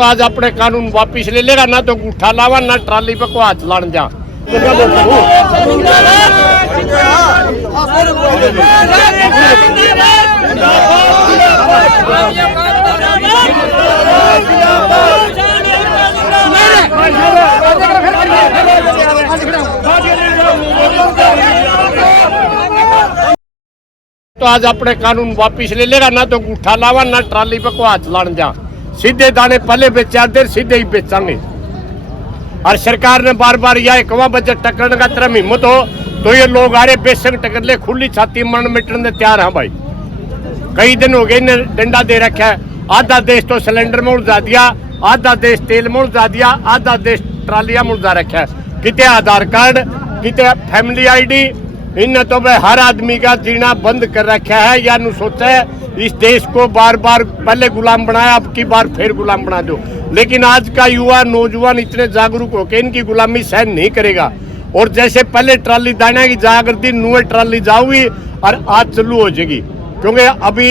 तो आज अपने कानून वापिस ले लेगा, ना तो अंगूठा लावा ना ट्राली पे को हाथ लान जा। तो आज अपने कानून वापिस ले लेगा, ना तो अंगूठा लावा ना ट्राली पे को हाथ लान जा। सीधे दाने पहले बेचा दे, सीधे ही बेचांगे। और सरकार ने बार बार यह कवा बजट टकरने का तरह हिम्मत हो तो ये लोग आ रहे बेशक टकर ले, खुली छाती मरण मिटने तैयार हैं भाई। कई दिन हो गए इन्हें डंडा दे रखा है। आधा देश तो सिलेंडर में उलझा दिया, आधा देश तेल में उलझा दिया, आधा देश ट्रालियां में उलझा रखा है। कितने आधार कार्ड, कितने फैमिली आईडी, इन तो भाई हर आदमी का जीना बंद कर रखा है। या नु सोचा है इस देश को बार बार पहले गुलाम बनाया, अब की बार फिर गुलाम बना दो। लेकिन आज का युवा नौजवान इतने जागरूक होकर इनकी गुलामी सहन नहीं करेगा। और जैसे पहले ट्राली दाना की जागृति नुए ट्राली जाऊगी और आज चालू हो जाएगी, क्योंकि अभी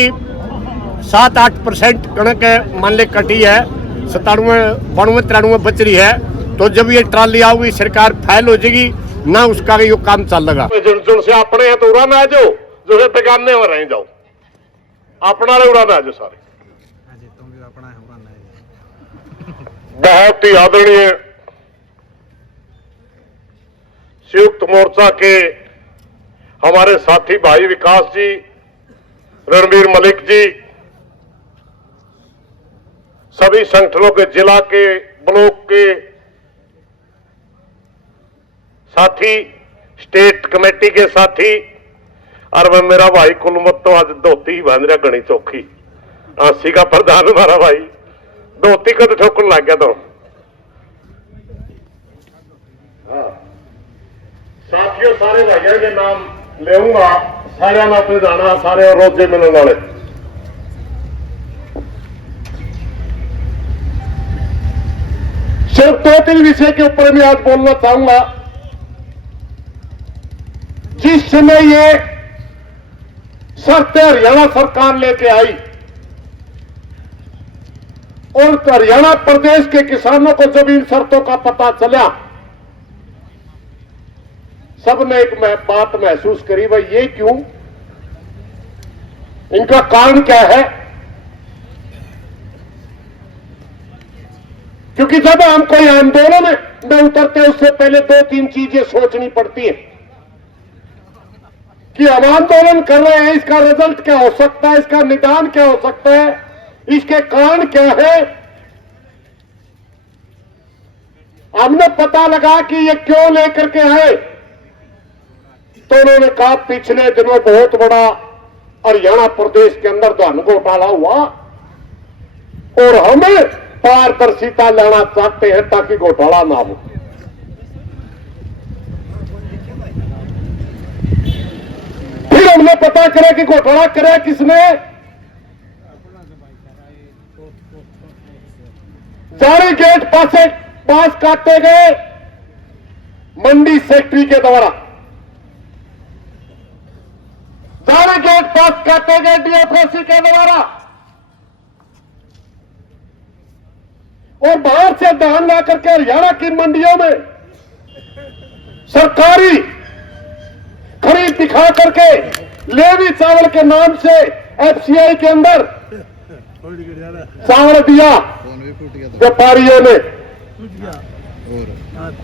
7-8% कणक मान ले कटी है, 97-92-93 बच रही है। तो जब ये ट्राली आऊगी सरकार फैल हो जाएगी ना, उसका यो काम चल लगा। जुन से अपने हैं तो उड़ा ना जो जो बेगाने में रह जाओ, अपना उड़ा ना जो सारे। बहुत ही आदरणीय संयुक्त मोर्चा के हमारे साथी भाई विकास जी, रणबीर मलिक जी, सभी संगठनों के जिला के ब्लॉक के साथी, स्टेट कमेटी के साथी, और वह मेरा भाई कुलमत तो आज धोती ही बांध रहा घनी चौखी, आसी का प्रधान हमारा भाई धोती को तो ठोकन लग गया। तो साथियों सारे भाइयों के नाम लेऊंगा, सारे ना अपने जाना, सारे रोजे मिलने वाले। सिर्फ 2-3 विषय के ऊपर मैं आज बोलना चाहूंगा। जिस समय ये शर्तें हरियाणा सरकार लेके आई और हरियाणा प्रदेश के किसानों को जब इन शर्तों का पता चला, सबने एक बात महसूस करी, भाई ये क्यों, इनका कारण क्या है। क्योंकि जब हम कोई आंदोलन में उतरते हैं उससे पहले 2-3 चीजें सोचनी पड़ती है कि हम आंदोलन कर रहे हैं, इसका रिजल्ट क्या हो सकता है, इसका निदान क्या हो सकता है, इसके कारण क्या है। हमने पता लगा कि ये क्यों लेकर के आए, तो उन्होंने कहा पिछले दिनों बहुत बड़ा हरियाणा प्रदेश के अंदर धन घोटाला हुआ और हमें पारदर्शिता लाना चाहते हैं ताकि घोटाला ना हो। फिर हमने पता करा कि घोटाला करा किसने, सारे गेट पास काटे गए मंडी सेक्रेटरी के द्वारा, सारे गेट पास काटे गए डीएफएससी के द्वारा, और बाहर से धान ला करके हरियाणा की मंडियों में सरकारी खरीद दिखा करके लेवी चावल के नाम से एफसीआई के अंदर चावल दिया व्यापारियों ने,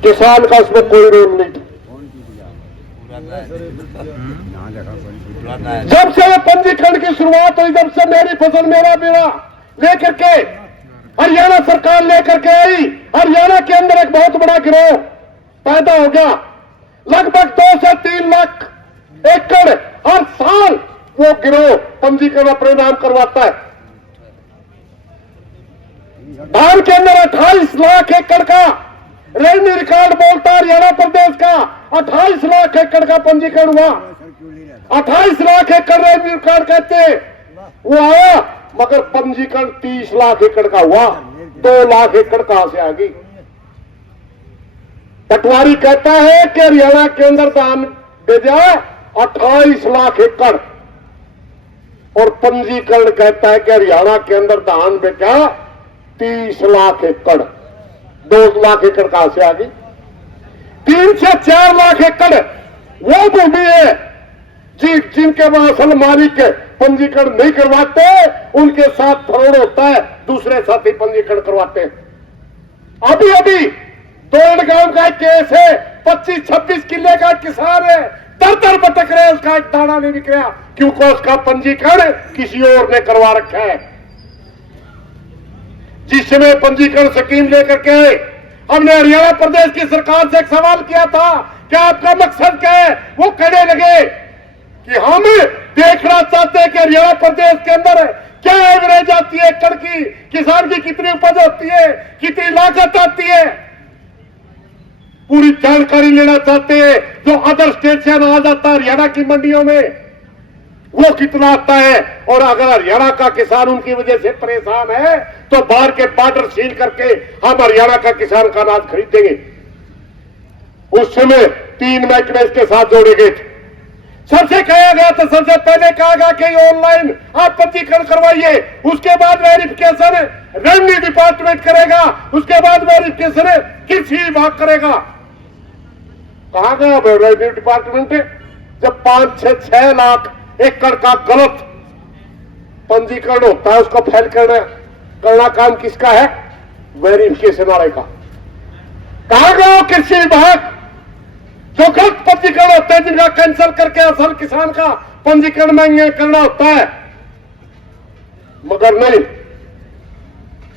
किसान का उसमें कोई रोल नहीं। जब से ये पंजीकरण की शुरुआत हुई, जब से मेरी फसल मेरा बीमा लेकर के हरियाणा सरकार लेकर के आई, हरियाणा के अंदर एक बहुत बड़ा गिरोह पैदा हो गया। लगभग 2 से 3 लाख एकड़ हर साल वो गिरोह पंजीकरण अपने नाम करवाता है। धान के अंदर 28 लाख एकड़ का रेवेन्यू रिकॉर्ड बोलता है हरियाणा प्रदेश का, 28 लाख एकड़ का पंजीकरण हुआ। 28 लाख एकड़ रेवेन्यू रिकॉर्ड कहते हैं वो आया, मगर पंजीकरण 30 लाख एकड़ का हुआ। 2 लाख एकड़ कहां से आ गई। पटवारी कहता है कि हरियाणा के अंदर धान भेजा 28 लाख एकड़, और पंजीकरण कहता है कि हरियाणा के अंदर धान बेचा 30 लाख एकड़, 2 लाख एकड़ कहां से आ गई? 3 से 4 लाख एकड़ वो भूमि है जिनके वहां असल मालिक पंजीकरण नहीं करवाते, उनके साथ फ्रॉड होता है, दूसरे साथी पंजीकरण करवाते हैं। अभी अभी तोड़गांव का एक केस है, 25-26 किले का किसान है, दर भटक रहे, उसका एक दाना नहीं बिक रहा क्योंकि उसका पंजीकरण किसी और ने करवा रखा है। जिस समय पंजीकरण स्कीम लेकर के हमने हरियाणा प्रदेश की सरकार से एक सवाल किया था कि आपका मकसद क्या है, वो कहने लगे कि हम देखना चाहते हैं कि हरियाणा प्रदेश के अंदर क्या एवरेज आती है एकड़ की, किसान की कितनी उपज होती है, कितनी लागत आती है, पूरी जानकारी लेना चाहते हैं। जो अदर स्टेट से अनाज आता है हरियाणा की मंडियों में, वो कितना आता है, और अगर हरियाणा का किसान उनकी वजह से परेशान है तो बाहर के बॉर्डर सील करके हम हरियाणा का किसान का अनाज खरीदेंगे। उस समय 3 महकमे इसके साथ जोड़े गए थे। सबसे कहा गया था, सबसे पहले कहा गया कि ऑनलाइन आप पंजीकरण करवाइए, उसके बाद वेरिफिकेशन रेवेन्यू डिपार्टमेंट करेगा, उसके बाद वेरिफिकेशन कृषि विभाग करेगा। कहा गया रेवेन्यू डिपार्टमेंट जब 5-6 लाख एकड़ का गलत पंजीकरण होता है, उसको फेल करना काम किसका है? वेरिफिकेशन वाले का। कहा गया कृषि विभाग जो गलत पंजीकरण होते हैं, जिनका कैंसिल करके असल किसान का पंजीकरण में करना होता है, मगर नहीं।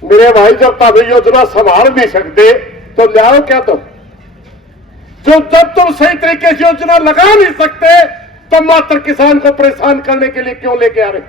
मेरे भाई जब तक योजना संभाल नहीं सकते तो लाओ क्या तुम? जब तुम सही तरीके से योजना लगा नहीं सकते तो मात्र किसान को परेशान करने के लिए क्यों लेके आ रहे?